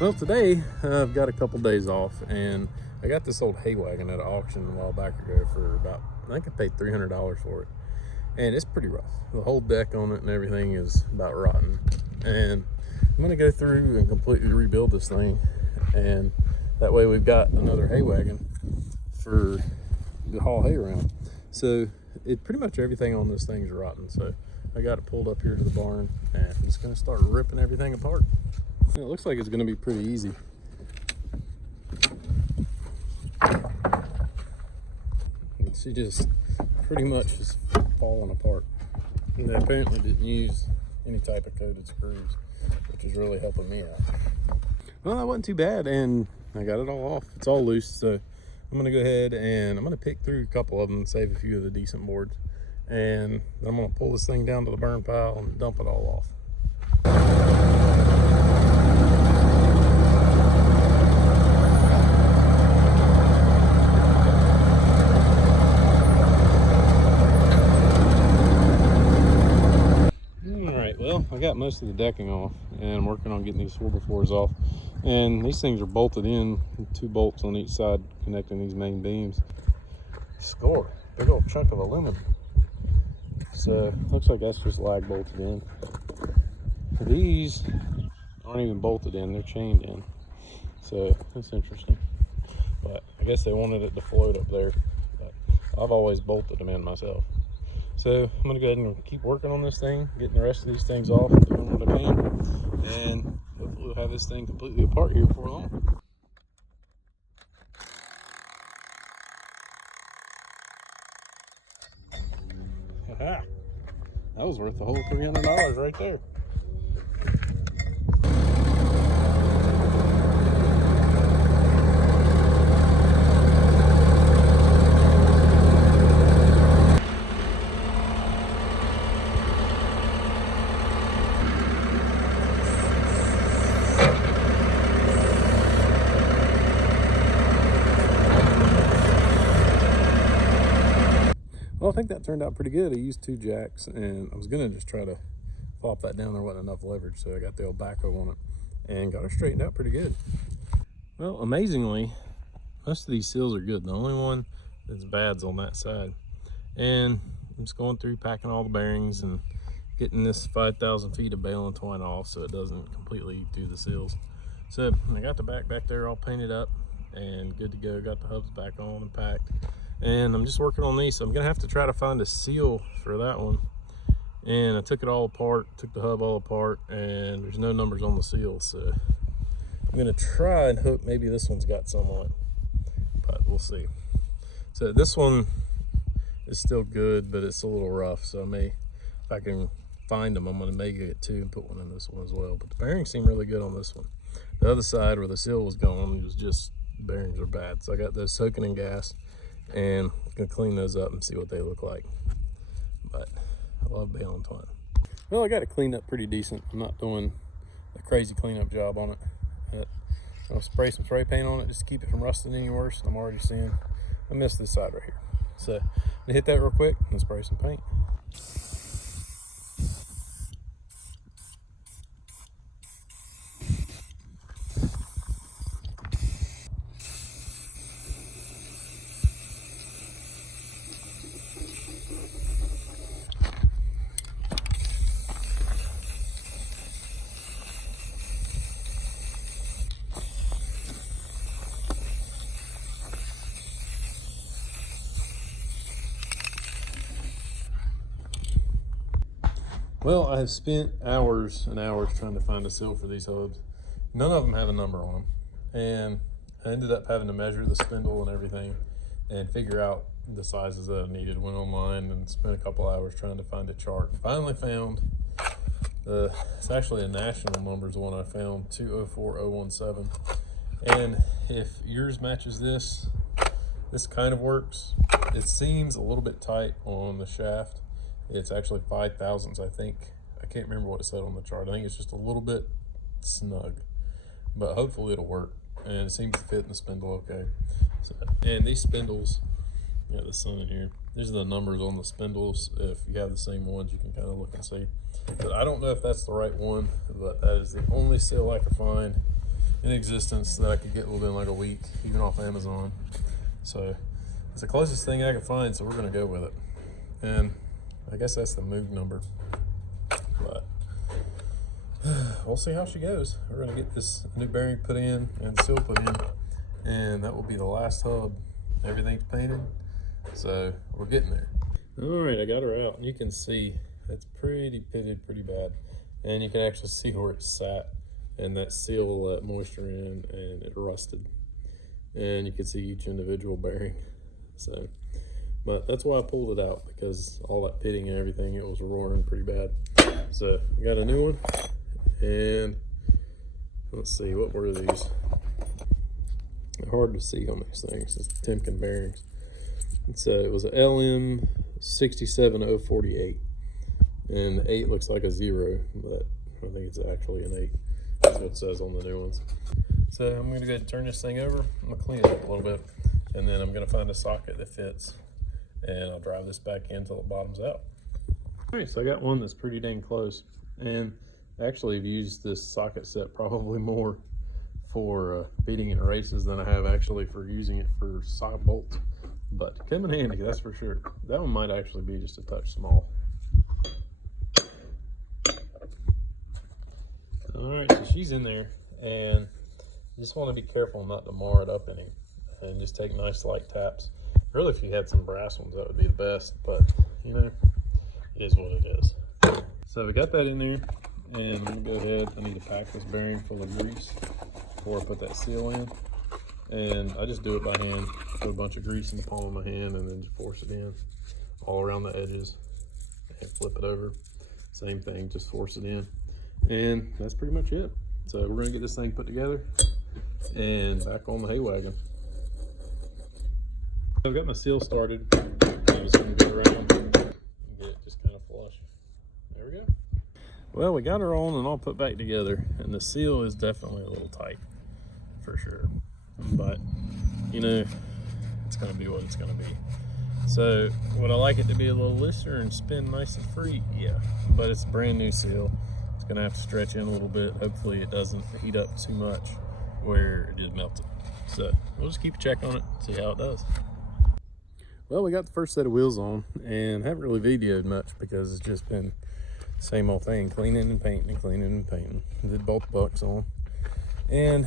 Well, today I've got a couple days off, and I got this old hay wagon at an auction a while back ago for about, I think I paid $300 for it, and it's pretty rough. The whole deck on it and everything is about rotten, and I'm gonna go through and completely rebuild this thing, and that way we've got another hay wagon for to haul hay around. So pretty much everything on this thing is rotten, so I got it pulled up here to the barn, and I'm just gonna start ripping everything apart. It looks like it's going to be pretty easy. She just pretty much is falling apart. And they apparently didn't use any type of coated screws, which is really helping me out. Well, that wasn't too bad, and I got it all off. It's all loose, so I'm going to go ahead and I'm going to pick through a couple of them and save a few of the decent boards. And then I'm going to pull this thing down to the burn pile and dump it all off. Well, I got most of the decking off, and I'm working on getting these swivel floors off. And these things are bolted in, 2 bolts on each side connecting these main beams. Score, big old chunk of aluminum. So looks like that's just lag bolted in. These aren't even bolted in, they're chained in. So that's interesting. But I guess they wanted it to float up there. But I've always bolted them in myself. So I'm gonna go ahead and keep working on this thing, getting the rest of these things off and doing what I can. And hopefully we'll have this thing completely apart here before long. Haha, that was worth the whole $300 right there. Well, I think that turned out pretty good. I used 2 jacks, and I was gonna just try to flop that down. There wasn't enough leverage, so I got the old backhoe on it and got her straightened out pretty good. Well, amazingly, most of these seals are good. The only one that's bad's on that side. And I'm just going through packing all the bearings and getting this 5,000 feet of bale and twine off so it doesn't completely do the seals. So I got the back there all painted up and good to go. Got the hubs back on and packed. And I'm just working on these, so I'm gonna have to try to find a seal for that one. And I took it all apart, took the hub all apart, and there's no numbers on the seal, so I'm gonna try and hope maybe this one's got some on it, but we'll see. So this one is still good, but it's a little rough, so if I can find them, I'm gonna make it 2 and put one in this one as well. But the bearings seem really good on this one. The other side where the seal was going, it was just, bearings are bad. So I got those soaking in gas, and I'm gonna clean those up and see what they look like. But I love bale and twine. Well, I got it cleaned up pretty decent. I'm not doing a crazy cleanup job on it. I'll spray some spray paint on it just to keep it from rusting any worse. I'm already seeing, I missed this side right here. So I'm gonna hit that real quick and spray some paint. Well, I have spent hours and hours trying to find a seal for these hubs. None of them have a number on them. And I ended up having to measure the spindle and everything and figure out the sizes that I needed. Went online and spent a couple hours trying to find a chart. Finally found, it's actually a national number is the one I found, 204017. And if yours matches this kind of works. It seems a little bit tight on the shaft. It's actually 5 thousandths, I think. I can't remember what it said on the chart. I think it's just a little bit snug, but hopefully it'll work. And it seems to fit in the spindle okay. So, and these spindles, you got the sun in here. These are the numbers on the spindles. If you have the same ones, you can kind of look and see. But I don't know if that's the right one, but that is the only seal I could find in existence that I could get within like a week, even off Amazon. So it's the closest thing I could find, so we're gonna go with it. And I guess that's the Moog number, but we'll see how she goes. We're gonna get this new bearing put in and seal put in, and that will be the last hub. Everything's painted, so we're getting there. All right, I got her out, and you can see it's pretty pitted pretty bad, and you can actually see where it sat, and that seal will let moisture in, and it rusted, and you can see each individual bearing. So, but that's why I pulled it out, because all that pitting and everything, it was roaring pretty bad. So we got a new one, and let's see, what were these? They're hard to see on these things. It's Timken bearings. It was a LM 67048, and the 8 looks like a 0, but I think it's actually an 8. That's what it says on the new ones. So I'm going to go ahead and turn this thing over. I'm going to clean it up a little bit, and then I'm going to find a socket that fits, and I'll drive this back in until it bottoms out. All right, so I got one that's pretty dang close, and actually I've used this socket set probably more for beating in races than I have actually for using it for socket bolts. But come in handy, that's for sure. That one might actually be just a touch small. All right, so she's in there, and you just want to be careful not to mar it up any, and just take nice light taps. Really, if you had some brass ones, that would be the best, but you know, it is what it is. So we got that in there, and I'm gonna go ahead. I need to pack this bearing full of grease before I put that seal in. And I just do it by hand. Put a bunch of grease in the palm of my hand and then just force it in all around the edges and flip it over. Same thing, just force it in. And that's pretty much it. So we're gonna get this thing put together and back on the hay wagon. I've got my seal started. I'm just gonna go around and get it just kind of flush. There we go. Well, we got her on and all put back together, and the seal is definitely a little tight for sure. But you know, it's gonna be what it's gonna be. So would I like it to be a little looser and spin nice and free? Yeah, but it's a brand new seal. It's gonna have to stretch in a little bit. Hopefully it doesn't heat up too much where it just melts it. So we'll just keep a check on it, see how it does. Well, we got the first set of wheels on, and haven't really videoed much because it's just been the same old thing, cleaning and painting and cleaning and painting. Did both bucks on, and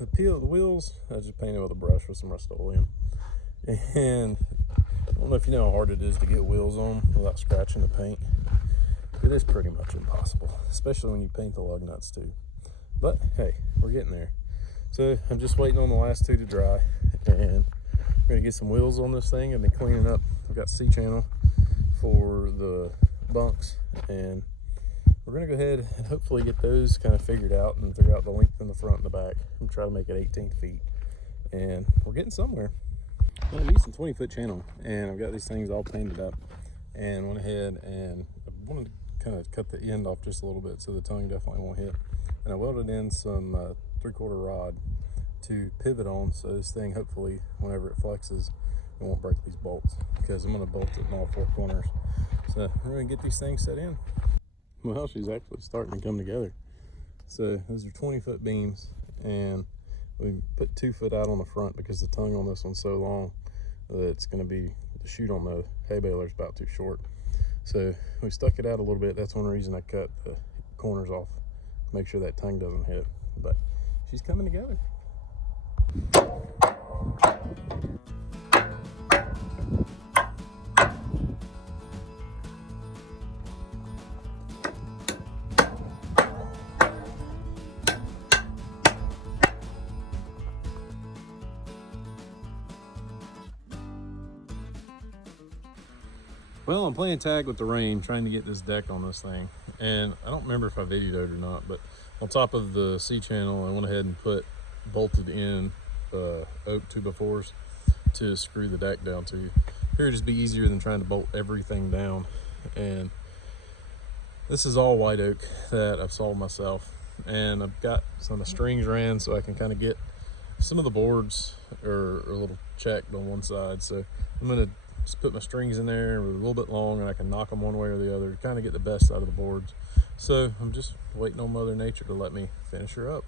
the peel of the wheels, I just painted with a brush with some Rust-Oleum. And I don't know if you know how hard it is to get wheels on without scratching the paint. It is pretty much impossible, especially when you paint the lug nuts too. But hey, we're getting there. So I'm just waiting on the last two to dry, and we're gonna get some wheels on this thing. I've been cleaning up. I've got C-channel for the bunks, and we're gonna go ahead and hopefully get those kind of figured out and figure out the length in the front and the back. I'm trying to make it 18 feet, and we're getting somewhere. Well, I'm using 20-foot channel, and I've got these things all painted up, and went ahead and I wanted to kind of cut the end off just a little bit so the tongue definitely won't hit. And I welded in some 3/4 rod to pivot on, so this thing hopefully whenever it flexes it won't break these bolts, because I'm going to bolt it in all 4 corners. So we're going to get these things set in. Well, she's actually starting to come together. So those are 20-foot beams, and we put 2 foot out on the front because the tongue on this one's so long that it's going to be, the chute on the hay baler is about too short. So we stuck it out a little bit. That's one reason I cut the corners off, make sure that tongue doesn't hit. But she's coming together. Well, I'm playing tag with the rain, trying to get this deck on this thing. And I don't remember if I videoed it or not, but on top of the C-channel, I went ahead and bolted in oak 2x4s to screw the deck down to. Figured it'd just be easier than trying to bolt everything down. And this is all white oak that I've sawed myself. And I've got some of the strings ran so I can kind of get some of the boards are a little checked on one side. So I'm gonna just put my strings in there with a little bit long, and I can knock them one way or the other to kind of get the best out of the boards. So I'm just waiting on Mother Nature to let me finish her up.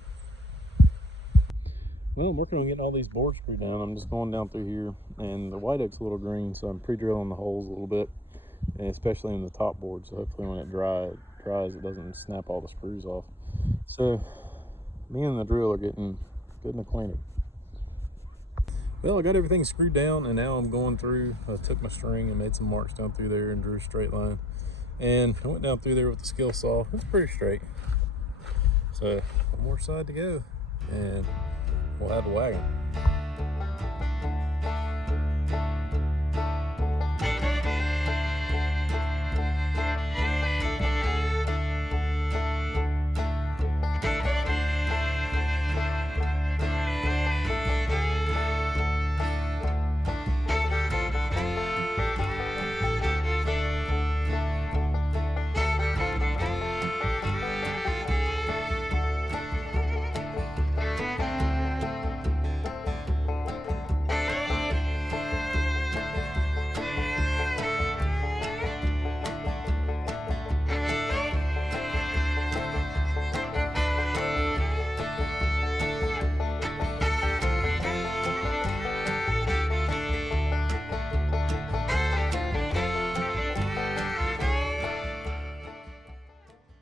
Well, I'm working on getting all these boards screwed down. I'm just going down through here, and the white oak's a little green, so I'm pre-drilling the holes a little bit, and especially in the top board, so hopefully when it dries, it doesn't snap all the screws off. So me and the drill are getting good and acquainted. Well, I got everything screwed down, and now I'm going through. I took my string and made some marks down through there and drew a straight line, and I went down through there with the skill saw. It's pretty straight. So one more side to go, and we'll have a wagon.